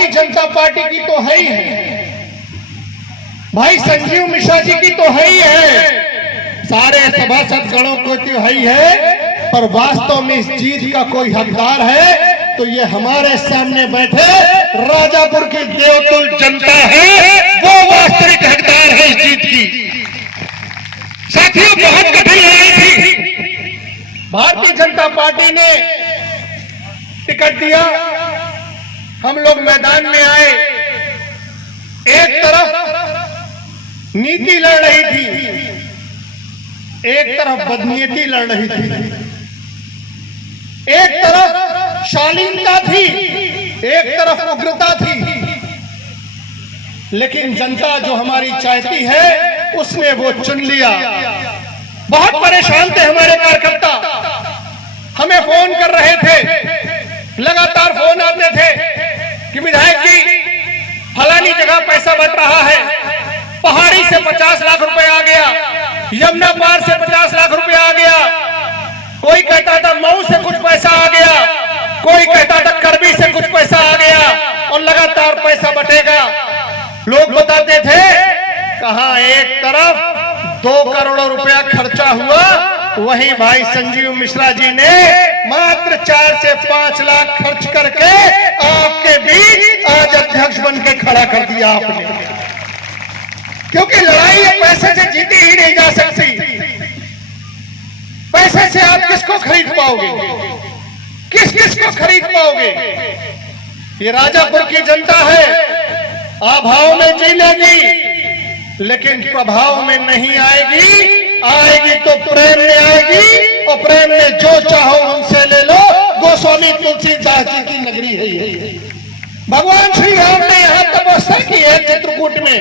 Bharatiya Janata party की तो है ही है, भाई संजीव मिश्रा जी की तो है ही है, सारे सभासद गणों को तो है ही है, पर वास्तव में इस जीत का कोई हकदार है तो ये हमारे सामने बैठे राजापुर की देवतुल जनता है, वो वास्तविक हकदार है इस जीत की। साथियों, बहुत कठिन लड़ाई थी। भारतीय जनता पार्टी ने टिकट दिया, हम लोग मैदान में आए, एक तरफ नीति लड़ रही थी, एक तरफ बदनीयती लड़ रही थी, एक तरफ शालीनता थी, एक तरफ उग्रता थी, लेकिन जनता जो हमारी चाहती है उसने वो चुन लिया। बहुत परेशान थे हमारे कार्यकर्ता, हमें फोन कर रहे थे, लगातार फोन आते थे कि विधायक जी फलानी जगह पैसा बट रहा है, पहाड़ी से 50 लाख रुपए आ गया, यमुना पार से 50 लाख रुपए आ गया, कोई कहता था मऊ से कुछ पैसा आ गया, कोई कहता था करबी से कुछ पैसा आ गया और लगातार पैसा बटेगा। लोग बताते थे कहां एक तरफ 2 करोड़ रुपया खर्चा हुआ, वहीं भाई संजीव मिश्रा जी ने मात्र 4 से 5 लाख खर्च करके आपके बीच आज अध्यक्ष बन के खड़ा कर दिया आपने। क्योंकि लड़ाई पैसे से जीती ही नहीं जा सकती, पैसे से आप किसको खरीद पाओगे, किस को खरीद पाओगे। ये राजापुर की जनता है, अभाव में जी लेगी लेकिन प्रभाव में नहीं आएगी, आएगी तो प्रेम में आएगी, और प्रेम में जो चाहो हमसे ले लो। गोस्वामी तुलसीदास जी की नगरी है ये, भगवान श्री राम ने यहाँ तपस्या की है चित्रकूट में,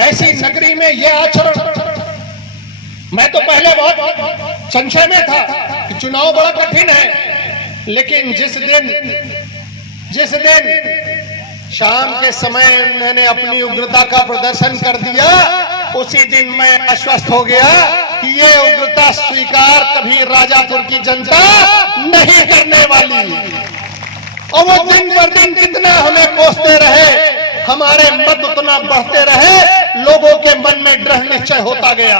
ऐसी नगरी में यह आचरण। मैं तो पहले बहुत संशय में था कि चुनाव बड़ा कठिन है, लेकिन जिस दिन शाम के समय मैंने अपनी उग्रता का प्रदर्शन कर दिया, उसी दिन मैं आश्वस्त हो गया कि ये उग्रता स्वीकार कभी राजापुर की जनता नहीं करने वाली। और वो दिन पर दिन कितना हमें कोसते रहे, हमारे मत उतना बढ़ते रहे, लोगों के मन में दृढ़ निश्चय होता गया।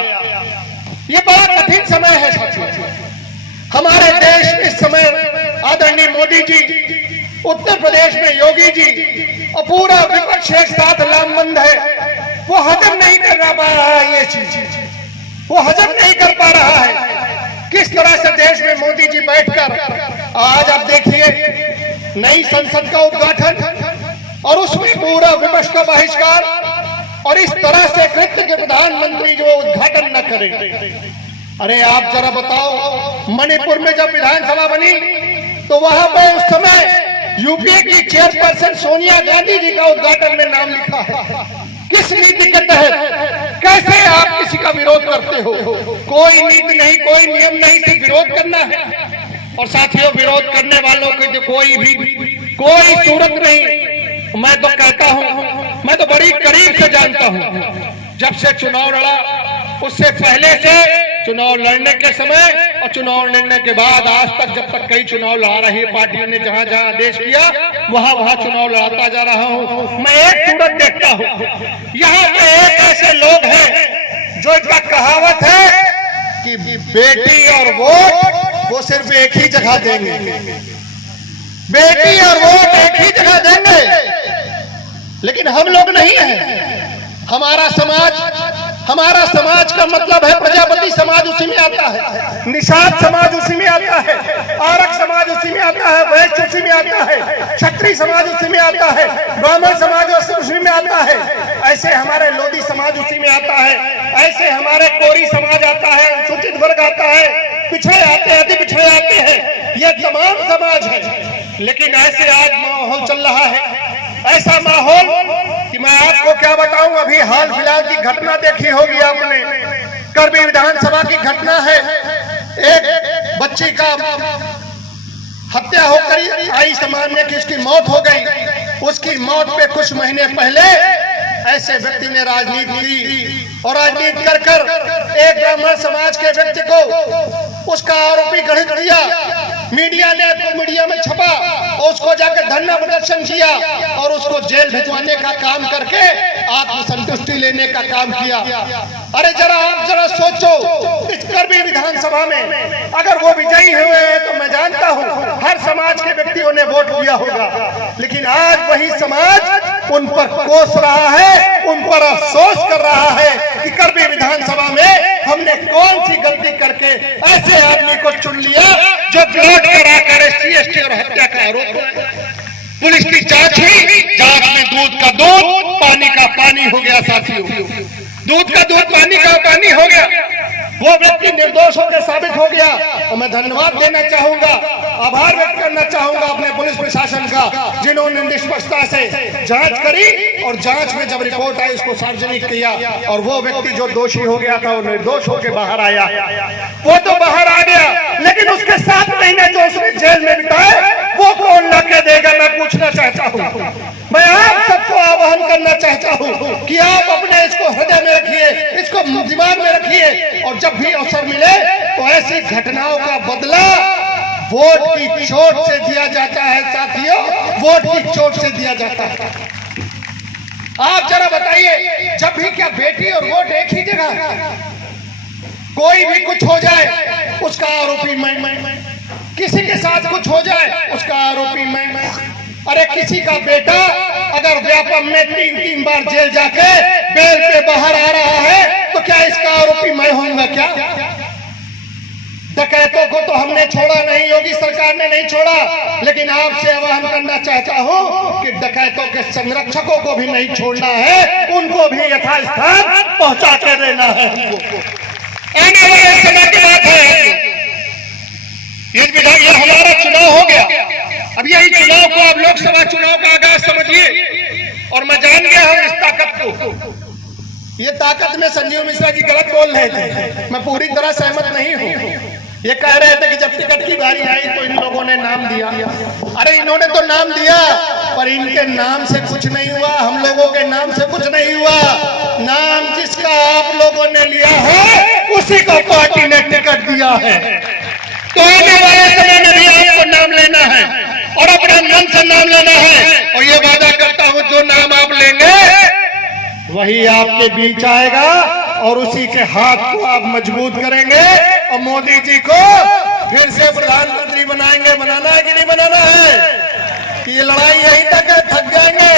ये बड़ा कठिन समय है साथियों, हमारे देश में इस समय आदरणीय मोदी जी, उत्तर प्रदेश में योगी जी और पूरा विपक्ष एक साथ लामबंद है। वो हजम नहीं कर पा रहा है, ये चीज वो हजम नहीं कर पा रहा है। किस तरह से देश में मोदी जी बैठकर आज आप देखिए नई संसद का उद्घाटन और उसमें पूरा विपक्ष का बहिष्कार, और इस तरह से कृत्य के प्रधानमंत्री जो उद्घाटन न करें। अरे आप जरा बताओ, मणिपुर में जब विधानसभा बनी तो वहां पर उस समय यूपीए की चेयरपर्सन सोनिया गांधी जी का उद्घाटन में नाम लिखा है। किस नीति के तहत कैसे आप किसी का विरोध करते हो? कोई नीति नहीं, कोई नियम नहीं, सिर्फ विरोध करना है। और साथियों, विरोध करने वालों की कोई सूरत नहीं। मैं तो कहता हूं, मैं तो बड़ी करीब से जानता हूं, जब से चुनाव लड़ा उससे पहले से, चुनाव लड़ने के समय और चुनाव लड़ने के बाद आज तक, जब तक कई चुनाव लड़ा रही पार्टियों ने, जहां जहां आदेश किया वहां चुनाव लड़ाता जा रहा हूं। मैं एक सूरत देखता हूं, यहाँ पे एक ऐसे लोग हैं जो इनका कहावत है कि बेटी और वोट वो सिर्फ एक ही जगह देंगे, बेटी और वोट एक ही जगह देंगे। लेकिन हम लोग नहीं हैं। हमारा समाज का मतलब है प्रजापति समाज, उसी में आता है, निषाद समाज उसी में आता है, आरक समाज उसी में आता है, वैश्य उसी में आता है, क्षत्रिय समाज उसी में आता है, ब्राह्मण समाज उसी में आता है, ऐसे हमारे लोधी समाज उसी में आता है, ऐसे हमारे कोरी समाज आता है, अनुसूचित वर्ग आता है, पिछड़े आते हैं, अति पिछड़े आते हैं, ये तमाम समाज है। लेकिन ऐसे आज माहौल चल रहा है, ऐसा माहौल कि मैं आपको क्या बताऊं। अभी हाल फिलहाल की घटना देखी होगी आपने, करबी विधानसभा की घटना है। एक बच्ची का हत्या होकर आई, सामान्य की उसकी मौत हो गई। उसकी मौत पे कुछ महीने पहले ऐसे व्यक्ति ने राजनीति की और राजनीति कर एक ब्राह्मण समाज के व्यक्ति को उसका आरोपी गढ़ दिया। मीडिया ने मीडिया में छपा और उसको जाकर धरना प्रदर्शन किया और उसको जेल भिजवाने का काम करके आत्मसंतुष्टि लेने का काम किया। अरे आप जरा सोचो, इस करबी विधानसभा में अगर वो विजयी हुए तो मैं जानता हूँ हर समाज के व्यक्तियों ने वोट दिया होगा, लेकिन आज वही समाज उन पर कोस रहा है, उन पर अफसोस कर रहा है कि करबी विधानसभा में हमने कौन सी गलती करके ऐसे आदमी को चुन लिया जो ब्लड कराकर SC/ST और हत्या का आरोप है। पुलिस की जांच हुई, जांच में दूध का दूध पानी का पानी हो गया साथियों, दूध का दूध पानी का पानी हो गया। वो व्यक्ति निर्दोष होकर साबित हो गया और मैं धन्यवाद देना चाहूंगा, आभार व्यक्त करना चाहूंगा अपने पुलिस प्रशासन का, जिन्होंने निष्पक्षता से जांच करी और जांच में जब रिपोर्ट आई उसको सार्वजनिक किया और वो व्यक्ति जो दोषी हो गया था वो निर्दोष होकर बाहर आया। वो तो बाहर आ गया, लेकिन उसके 7 महीने जो उसने जेल में बिताए वो कौन ला के देगा, मैं पूछना चाहता हूँ। मैं आप सबको आह्वान करना चाहता हूँ कि आप अपने इसको हृदय में रखिए, इसको दिमाग में रखिए और जब भी अवसर मिले तो ऐसी घटनाओं का बदला वोट की चोट से दिया जाता है साथियों, वोट की चोट से दिया जाता है। आप जरा बताइए, जब भी क्या बेटी और वोट एक ही जगह, कोई भी कुछ हो जाए उसका आरोपी मैं, किसी के साथ कुछ हो जाए उसका आरोपी मैं। अरे किसी का बेटा अगर व्यापम में 3 बार जेल जाके बेल पे बाहर आ रहा है तो क्या इसका आरोपी मैं होऊंगा क्या? डकैतों को तो हमने छोड़ा नहीं, योगी सरकार ने नहीं छोड़ा, लेकिन आपसे आह्वान करना चाहता हूं कि डकैतों के संरक्षकों को भी नहीं छोड़ना है, उनको भी यथास्थान पहुंचा के देना है। आने वाले समय की बात है, ये हमारा चुनाव हो गया, अब यही चुनाव को आप लोकसभा चुनाव का आगाज समझिए और मैं जान गया हूं इस ताकत को। ये ताकत में संजीव मिश्रा जी गलत बोल रहे थे, मैं पूरी तरह सहमत नहीं हूं। ये कह रहे थे कि जब टिकट की बारी आई तो इन लोगों ने नाम दिया। अरे इन्होंने तो नाम दिया पर इनके नाम से कुछ नहीं हुआ, हम लोगों के नाम से कुछ नहीं हुआ। नाम जिसका आप लोगों ने लिया है उसी को पार्टी ने टिकट दिया है। तो आने वाले समय में भी आपको नाम लेना है और अपने मन से नाम लेना है और ये वादा करता हूं जो नाम आप लेंगे वही आपके बीच आएगा और उसी के हाथ को आप मजबूत करेंगे और मोदी जी को फिर से प्रधानमंत्री बनाएंगे। बनाना है कि नहीं बनाना है? ये लड़ाई यहीं तक है, थक जाएंगे,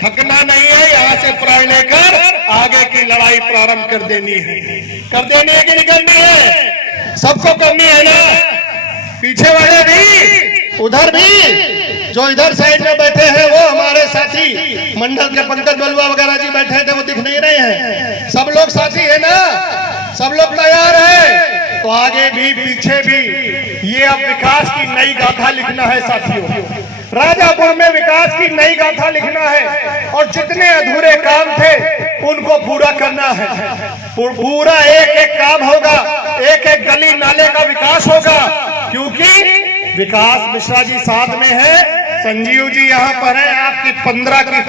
थकना नहीं है, यहाँ से प्रण लेकर आगे की लड़ाई प्रारंभ कर देनी है। कर देनी है कि नहीं करनी है? सबको करनी है ना। पीछे वाले भी, उधर भी, जो इधर साइड में बैठे हैं वो हमारे साथी मंडल के पंकज बलुआ वगैरह जी बैठे थे, वो दिख नहीं रहे हैं। सब लोग साथी है ना, सब लोग तैयार है तो आगे भी पीछे भी ये अब विकास की नई गाथा लिखना है साथियों। राजापुर में विकास की नई गाथा लिखना है और जितने अधूरे काम थे उनको पूरा करना है। पूरा एक काम होगा, एक गली नाले का विकास होगा, क्योंकि विकास मिश्रा जी साथ में है, संजीव जी यहाँ पर है, आपकी 15 की